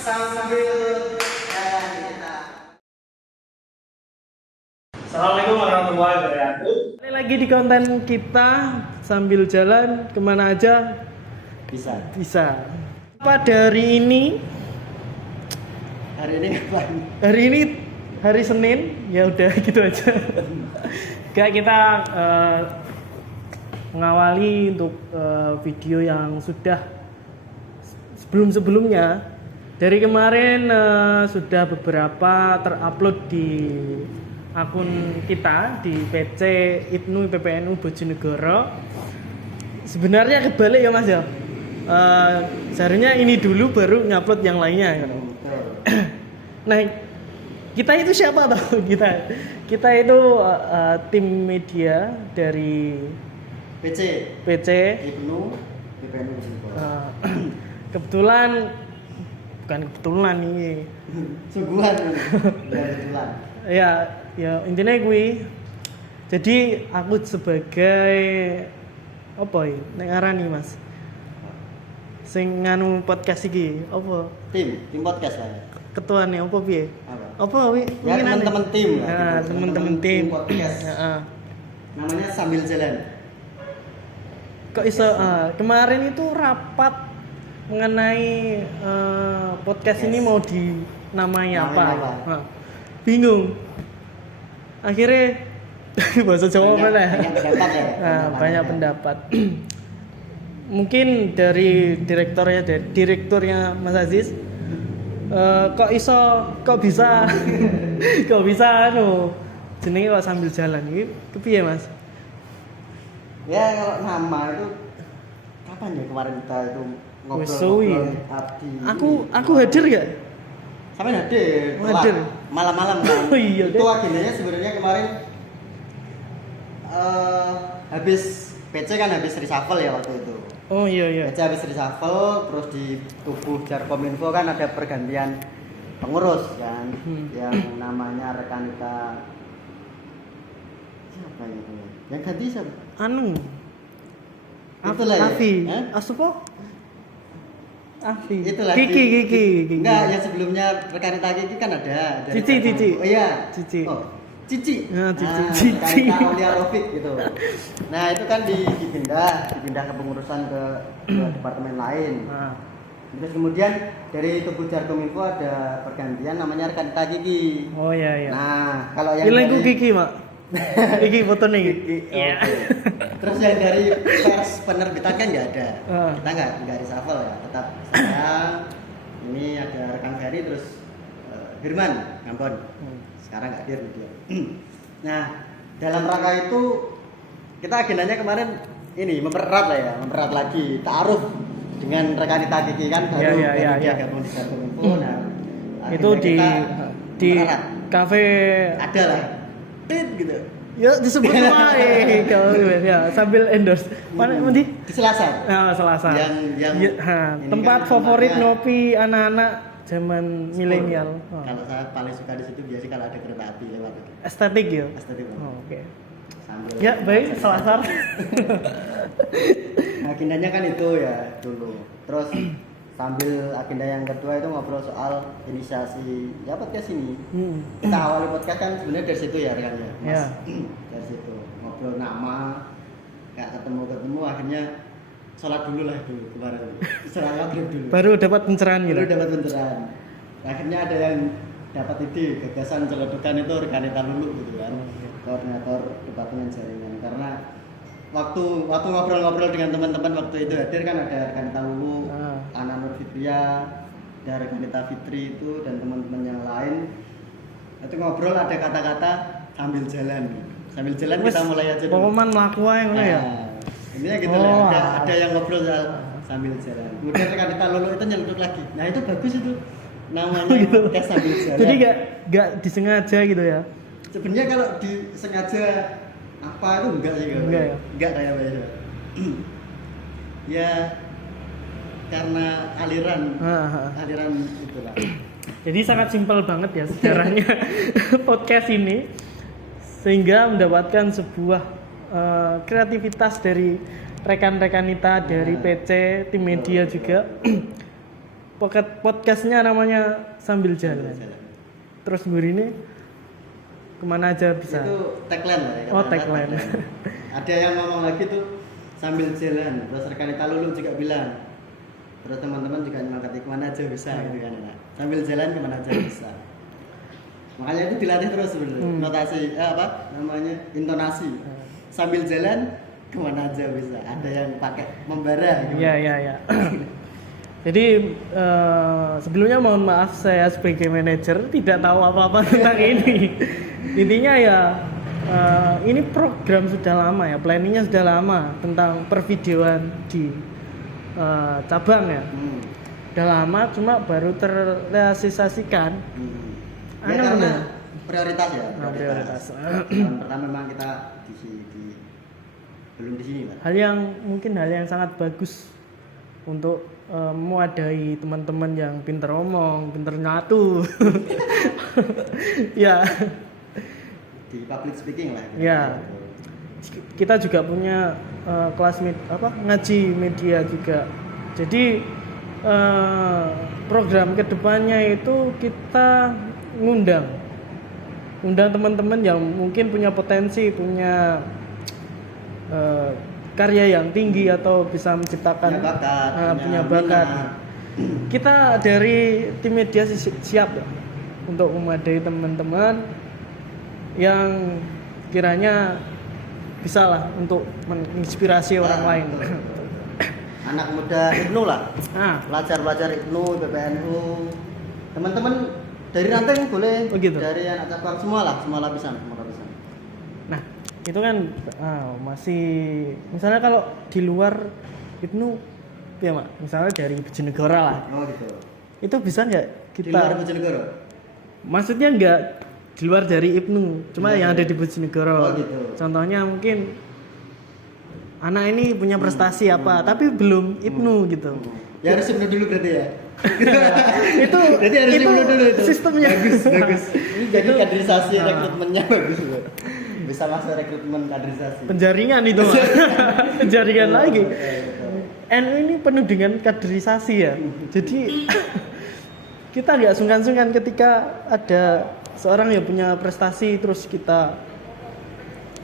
sambil kita. Assalamualaikum warahmatullahi wabarakatuh. Ini lagi di konten kita sambil jalan kemana aja bisa. Pada hari ini ngapain? Hari ini hari Senin, ya udah gitu aja. Gak, kita mengawali untuk video yang sudah sebelumnya. Dari kemarin sudah beberapa terupload di akun kita di PC IPNU PPNU Bojonegoro. Sebenarnya kebalik ya Mas ya. Seharusnya ini dulu baru ngupload yang lainnya. Nah, kita itu siapa tahu? Kita itu tim media dari PC IPNU PPNU Bojonegoro. Kebetulan nih. Sungguhan kebetulan. Ya intinya gue. Jadi aku sebagai apa ya? Nek ngarani Mas. Sing nganu podcast iki, apa? Tim podcast lah. Ketuane apa piye? Apa wi? Ya teman-teman tim lah. Nah, teman-teman tim podcast. Heeh. Namanya Sambil Jalan. Kok iso kemarin itu rapat mengenai podcast ini mau dinamai apa? Nah, bingung. Akhirnya bahasa Jawa mana? Banyak pendapat. Mungkin dari direkturnya Mas Aziz, kok bisa jenenge kok Sambil Jalan iki kepiye Mas? Ya kalau nama itu kapan ya kemarin kita itu ngobrol Abdi. Aku hadir gak? Sampai hadir. Hadir. Malam-malam kan. Oh iya. Itu agendanya sebenarnya kemarin habis PC kan habis reshuffle ya waktu itu. Oh iya. PC habis reshuffle, terus di tubuh Jarkominfo kan ada pergantian pengurus kan, yang namanya Rekanita siapa itu? Yang ganti siapa? Afi. Asupo? Afi. Itulah Kiki. Enggak, yang sebelumnya Rekanita Kiki kan ada. Cici. Oh iya. Cici. Oh, Cici. Ya, Cici. Rekanita Aulia Rofik gitu. Nah, itu kan dipindah ke pengurusan ke departemen lain. Terus kemudian dari tubuh Jarkominfo ada pergantian namanya Rekanita Kiki. Oh iya. Nah, kalau yang dari Kiki, Mak. Iki foto nih. Iya. Terus yang dari pers penerbitan kan nggak ada. Kita nggak reshuffle ya. Tetap saya. Ini ada rekan Ferry terus Firman Ngampon. Sekarang nggak hadir dia. Nah, dalam rangka itu kita agendanya kemarin ini mempererat lagi ta'aruf dengan Rekanita Kiki kan baru dia gabung di Jarkominfo. Nah, itu di kafe ada lah. Gitu. Ya disebut wae kalau ya sambil endorse. Mana di Selasar. Nah, Selasar. Yang tempat kan favorit ngopi anak-anak zaman milenial. Kalau saya paling suka di situ biasanya kalau ada kereta api lewat itu. Estetik ya. Oke. Sambil ya baik Selasar. Agendanya kan itu ya dulu. Terus sambil agenda yang kedua itu ngobrol soal inisiasi ya podcast ini. Kita awali podcast kan sebenarnya dari situ ya rekan ya. Mas. Dari situ ngobrol nama, nggak ketemu akhirnya sholat dulu kemarin. Sholat maghrib dulu. Baru dapat pencerahan gitu. Akhirnya ada yang dapat ide gagasan celetukan itu Rekanita Lulu gitu kan. Koordinator departemen jaringan karena waktu ngobrol-ngobrol dengan teman-teman waktu itu hadir kan ada Rekanita Lulu, Ana Nur Fitria, ada Rekanita Fitri itu dan teman-teman yang lain. Itu ngobrol ada kata-kata sambil jalan kita mulai aja dulu. Pokoknya melaku aja ngono ya. Intinya gitu lah. Ada yang ngobrol soal sambil jalan. Kemudian Rekanita Lulu itu nyeletuk lagi. Nah itu bagus itu namanya podcast sambil jalan. Jadi nggak disengaja gitu ya. Sebenarnya kalau disengaja apa itu enggak sih kalau enggak kayak apa ya karena aliran itulah. Jadi sangat simpel banget ya sejarahnya podcast ini sehingga mendapatkan sebuah kreativitas dari rekan-rekan kita dari PC tim media juga podcastnya namanya sambil jalan. Terus ini kemana aja bisa. Itu tagline lah ya. Oh, tagline. Ada yang ngomong lagi tuh sambil jalan. Terus rekan Lulu juga bilang. Terus teman-teman juga mengatakan kemana aja bisa gitu kan. Nah, sambil jalan kemana aja bisa. Makanya itu dilatih terus sebenarnya. Notasi intonasi. Sambil jalan kemana aja bisa. Ada yang pakai membara gitu. Iya. Jadi sebelumnya mohon maaf saya sebagai manajer tidak tahu apa-apa tentang ini. Intinya ya ini program sudah lama ya, planningnya sudah lama tentang pervideoan di cabang ya. Udah lama cuma baru terrealisasikan. Ya, karena prioritas ya. Prioritas. Pertama memang kita belum di sini lah. Hal yang sangat bagus untuk mewadahi teman-teman yang pinter omong, pinter nyatu. Ya. Di public speaking lah. Ya. Kita juga punya kelas ngaji media juga. Jadi program kedepannya itu kita ngundang teman-teman yang mungkin punya potensi, punya karya yang tinggi atau bisa menciptakan punya bakat. Kita dari tim media siap ya, untuk memadai teman-teman yang kiranya bisa lah untuk menginspirasi orang lain. Anak muda IPNU lah, pelajar-pelajar IPNU, PPNU, teman-teman dari ranting boleh, gitu. Dari anak cabang semua lapisan. Nah, itu kan masih misalnya kalau di luar IPNU ya Mak, misalnya dari Bojonegoro lah. Oh gitu. Itu bisa nggak kita? Di luar Bojonegoro? Maksudnya nggak di luar dari IPNU, cuma yang ada di Bojonegoro. Oh gitu. Contohnya mungkin anak ini punya prestasi apa, tapi belum IPNU gitu. Ya harus IPNU dulu berarti ya. itu berarti harus IPNU dulu itu. Sistemnya bagus. Ini jadi kaderisasi rekrutmennya bagus loh. Bisa masuk rekrutmen kaderisasi. Penjaringan itu. Penjaringan lagi. NU ini penuh dengan kaderisasi ya. Jadi kita nggak sungkan-sungkan ketika ada seorang yang punya prestasi terus kita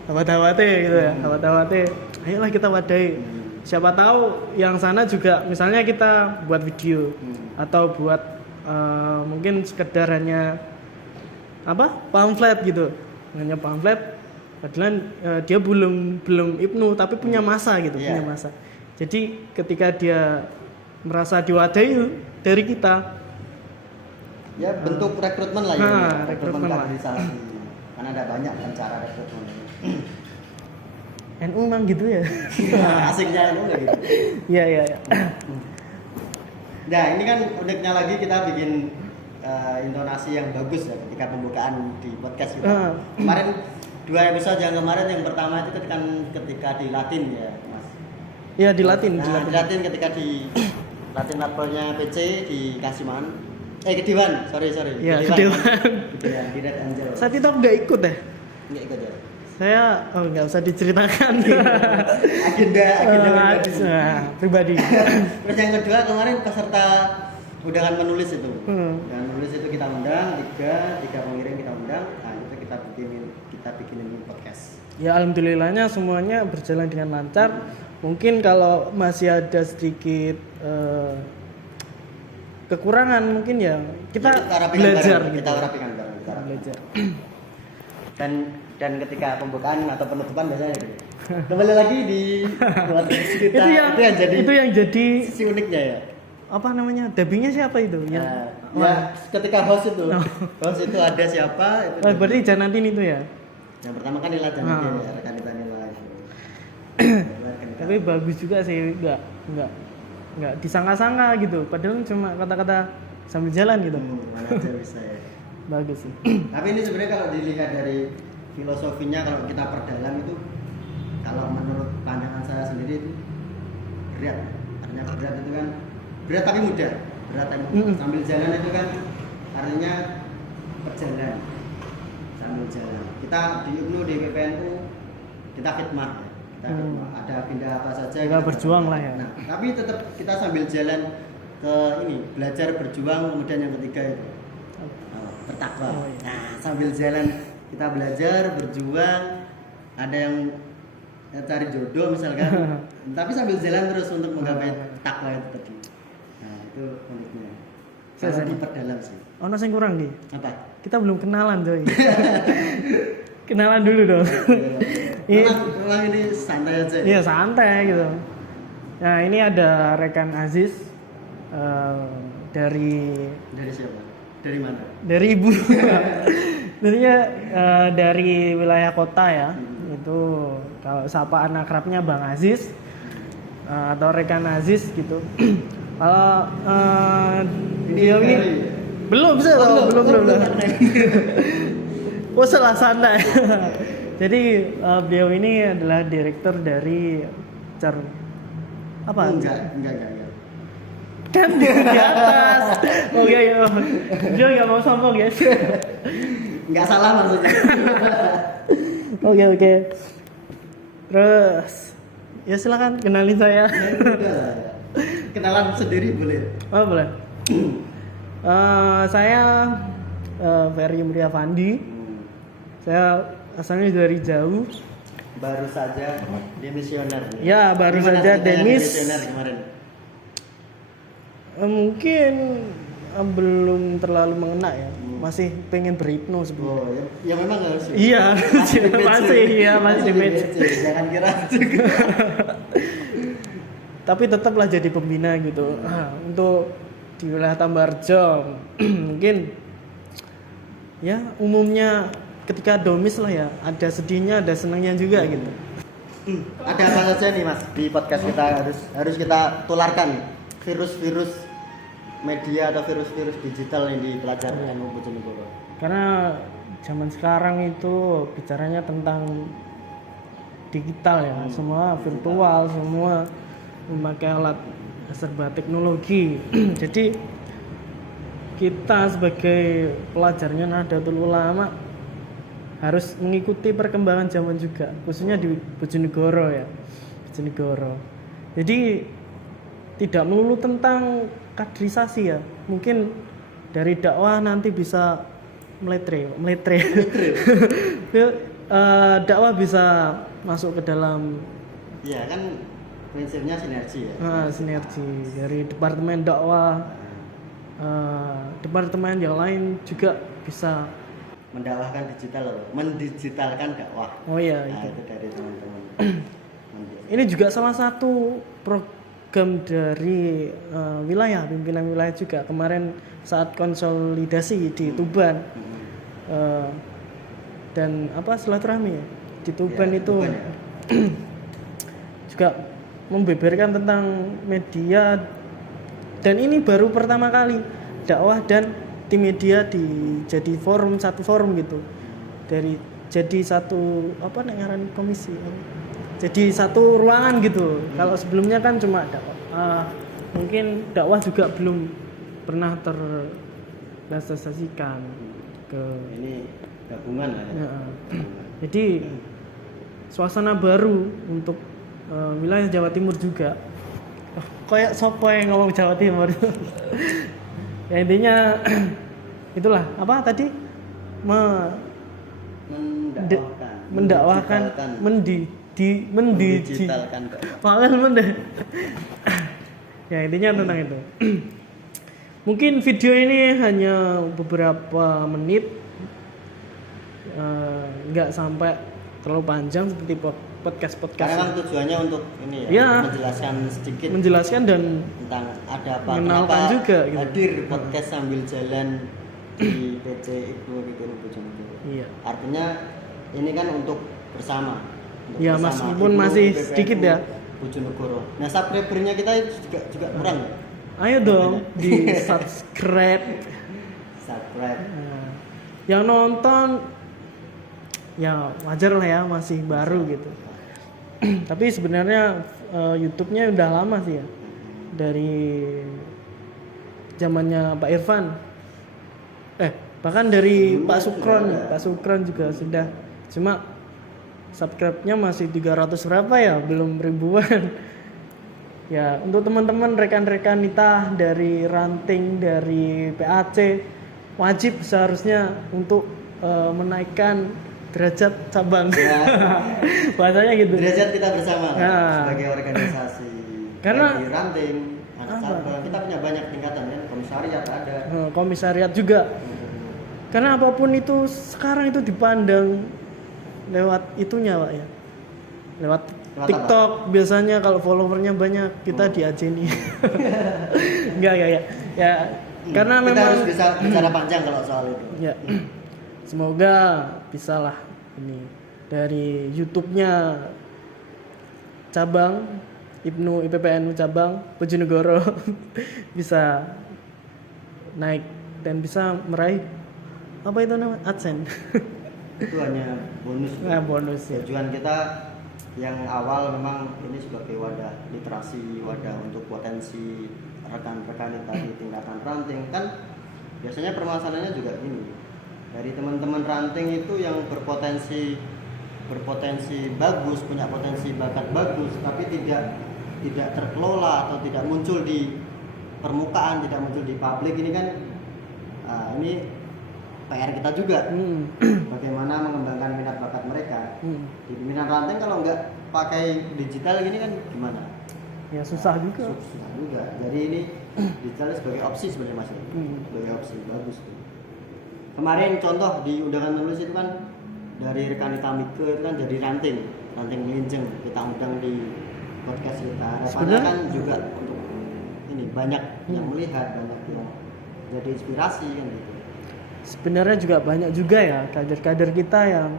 awat-awate gitu ya. Awat-awate. Ayolah kita wadai. Siapa tahu yang sana juga misalnya kita buat video atau buat mungkin sekedar hanya pamflet gitu. Hanya pamflet padahal dia belum IPNU tapi punya masa gitu, punya masa. Jadi ketika dia merasa diwadahi dari kita, ya bentuk rekrutmen lah ya, rekrutmen kaderisasi. Karena ada banyak kan cara rekrutmen. NU memang gitu ya. Asiknya NU nggak gitu. Iya. Nah ini kan uniknya lagi kita bikin intonasi yang bagus ya ketika pembukaan di podcast kita. Kemarin 2 episode yang kemarin, yang pertama itu ketika di Latin ya Mas. Iya di Latin. Di Latin ketika di Latin labelnya PC di Kasiman. Kedewan, sorry. Iya Kedewan. Di Red Angel. Saat itu aku nggak ikut ya. Nggak ikut ya. Saya nggak usah diceritakan. agenda pribadi. Terus yang kedua kemarin peserta undangan menulis itu. Dan menulis itu kita undang tiga pengirim kita undang. Nah itu kita bikinin podcast. Ya alhamdulillahnya semuanya berjalan dengan lancar. Mungkin kalau masih ada sedikit kekurangan mungkin ya kita belajar bareng, gitu. Kita rapikan bareng. Belajar. Dan ketika pembukaan atau penutupan biasanya gitu. Kembali lagi di podcast kita. itu yang jadi sisi uniknya ya. Apa namanya? Dubbingnya siapa itu? Ya ketika host itu ada siapa itu. Berarti Janatin itu ya. Yang pertama kan Nila Janatin ya, rekan kita Nila. Tapi bagus juga sih, enggak disangka-sangka gitu. Padahal cuma kata-kata sambil jalan gitu. Mana aja bisa ya. Bagus sih. Tapi ini sebenarnya kalau dilihat dari filosofinya, kalau kita perdalam itu, kalau menurut pandangan saya sendiri itu berat. Artinya berat itu kan berat tapi mudah. Berat tapi sambil jalan itu kan artinya perjalanan sambil jalan. Kita di UNU, di PPNU kita khidmat. Ada agenda apa saja kita berjuang lah ya. Nah, tapi tetap kita sambil jalan ke ini belajar berjuang, kemudian yang ketiga itu bertakwa. Oh, iya. Nah, sambil jalan kita belajar berjuang, ada yang cari jodoh misalkan, tapi sambil jalan terus untuk menggapai takwa itu tadi. Nah, itu uniknya. Saya diperdalam sih. Oh, nasi kurang nih. Apa? Kita belum kenalan coy. Kenalan dulu dong. Memang ini santai aja. Iya santai gitu. Nah ini ada rekan Aziz dari siapa? Dari mana? dari ibu. Darinya dari wilayah kota ya. Itu kalau sapaan akrabnya Bang Aziz atau rekan Aziz gitu. Kalau dia ini belum sih, belum. Oh salah santai. Jadi beliau ini adalah direktur dari apa? Enggak. Kan di atas. Oh iya. Dia nggak mau sombong ya. Enggak salah maksudnya. Oke. Terus ya silakan kenalin saya. Kenalan sendiri boleh. Oh boleh. Saya Ferry Muria Fandi. Saya asalnya dari jauh. Baru saja demisioner. Ya, baru Gimana saja ceritanya demis. demisioner kemarin. Mungkin belum terlalu mengena ya. Masih pengen berhipno sebenarnya. Oh, ya memang harus. Iya, masih match. Jangan kira juga. Tapi tetaplah jadi pembina gitu. Untuk di wilayah Tambarjo mungkin ya umumnya ketika domis lah ya, ada sedihnya, ada senangnya juga gitu. Ada apa saja nih Mas di podcast kita harus kita tularkan virus-virus media atau virus-virus digital yang dipelajari ilmu Bojonegoro. Karena zaman sekarang itu bicaranya tentang digital ya, semua virtual, semua memakai alat serba teknologi. Jadi kita sebagai pelajarnya Nahdlatul Ulama harus mengikuti perkembangan zaman juga, khususnya di Bojonegoro ya. Bojonegoro. Jadi tidak melulu tentang kaderisasi ya. Mungkin dari dakwah nanti bisa meletre. Dakwah bisa masuk ke dalam. Iya kan prinsipnya sinergi ya. Sinergi dari departemen dakwah, departemen yang lain juga bisa mendakwahkan digital, mendigitalkan dakwah. Oh iya Nah, itu. itu dari teman-teman. Ini juga salah satu program dari wilayah, pimpinan wilayah juga kemarin saat konsolidasi di Tuban dan silaturahmi ya di Tuban ya, itu Tuban, ya. Juga membeberkan tentang media, dan ini baru pertama kali dakwah dan tim media jadi satu forum gitu, dari jadi satu komisi, jadi satu ruangan gitu. Kalau sebelumnya kan cuma dakwah, mungkin dakwah juga belum pernah terrealisasikan ke ini gabungan lah ya. Jadi suasana baru untuk wilayah Jawa Timur juga. Kayak sopo yang ngomong Jawa Timur. Ya intinya itulah apa tadi mendakwahkan mendigitalkan ya intinya tentang itu. Mungkin video ini hanya beberapa menit, nggak sampai terlalu panjang seperti podcast. Karena kan tujuannya untuk ini ya, menjelaskan dan tentang ada apa, mengenalkan juga gitu. Hadir podcast sambil jalan di PT Ibu gitu Bojonegoro. Iya. Artinya ini kan untuk bersama. Ya meskipun masih sedikit ya. Bojonegoro. Nah subscribernya kita juga kurang. Ayo dong di subscribe. Nah, yang nonton ya wajar lah ya, masih baru gitu. Tapi sebenarnya YouTube-nya udah lama sih ya, dari zamannya Pak Irfan, bahkan dari Pak Sukron juga sudah, cuma subscribe-nya masih 300 berapa ya, belum ribuan. Ya, untuk teman-teman rekan-rekan kita dari ranting, dari PAC, wajib seharusnya untuk menaikkan derajat cabang. Ya. Bahasanya gitu. Derajat kita bersama Nah. sebagai organisasi. Karena- di ranting, anak Apa? cabang, kita punya banyak tingkatan kan, komisariat ada. Komisariat juga. Karena apapun itu sekarang itu dipandang lewat itunya, Pak ya. Lewat Lewat TikTok biasanya kalau followernya banyak kita diajeni. Enggak ya. Ya, karena kita memang harus bisa bicara panjang kalau soal itu. ya. Semoga bisalah ini dari YouTube-nya cabang Ibnu IPPNU cabang Bojonegoro bisa naik dan bisa meraih apa itu namanya AdSense. Itu hanya bonus. Nah, bonus ya. Tujuan kita yang awal memang ini sebagai wadah literasi, wadah untuk potensi rekan-rekan kita di tingkatan ranting. Kan biasanya permasalahannya juga gini, dari teman-teman ranting itu yang berpotensi bagus, punya potensi bakat bagus, tapi tidak terkelola atau tidak muncul di permukaan, tidak muncul di publik. Ini kan ini PR kita juga. Bagaimana mengembangkan minat bakat mereka. Di minat ranting kalau nggak pakai digital gini kan gimana? Ya susah juga. Susah juga. Jadi ini digital sebagai opsi sebenarnya Mas. Sebagai opsi bagus. Kemarin contoh di undangan menulis itu kan dari rekan kita Mika itu kan jadi ranting melinjeng, kita undang di podcast kita. Harapannya kan juga untuk ini banyak yang melihat, banyak yang jadi inspirasi kan gitu. Sebenarnya juga banyak juga ya kader-kader kita yang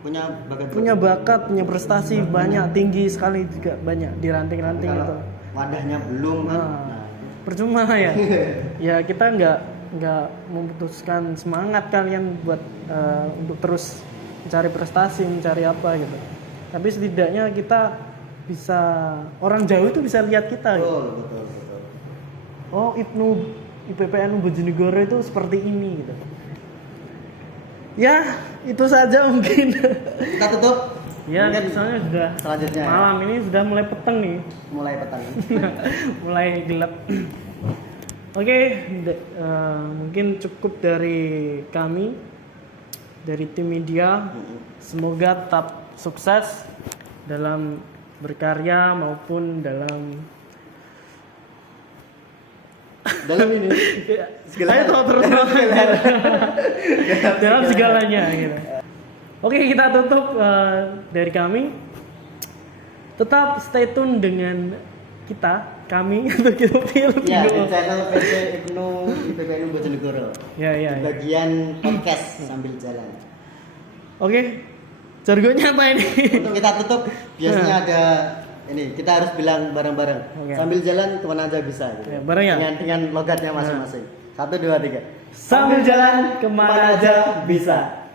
punya bakat, punya prestasi banyak, tinggi sekali juga banyak di ranting-ranting Tapi itu. kalau wadahnya belum kan. Nah, Percuma ya. Ya kita nggak memutuskan semangat kalian buat untuk terus mencari prestasi, mencari apa gitu. Tapi setidaknya kita bisa, orang jauh itu bisa lihat kita gitu. betul. Oh, IPPNU Bojonegoro itu seperti ini gitu. Ya, itu saja mungkin. Kita tutup. Ya, Mungkin soalnya sudah selanjutnya ya. malam ini sudah mulai peteng nih. Mulai petang. Mulai gelap. Oke, mungkin cukup dari kami, dari tim media. Semoga tetap sukses dalam berkarya maupun dalam ini. Ayo tahu terus dalam segalanya gitu. Oke, kita tutup dari kami. Tetap stay tune dengan kami untuk film. Ya, di channel PC IPPNU Bojonegoro. Ya. Di bagian podcast sambil jalan. Oke. Jargonnya apa ini? Untuk kita tutup biasanya ada ini, kita harus bilang bareng-bareng. Oke. Sambil jalan kemana aja bisa gitu. Ya, bareng ya? Dengan logatnya masing-masing. 1 2 3. Sambil jalan kemana aja bisa.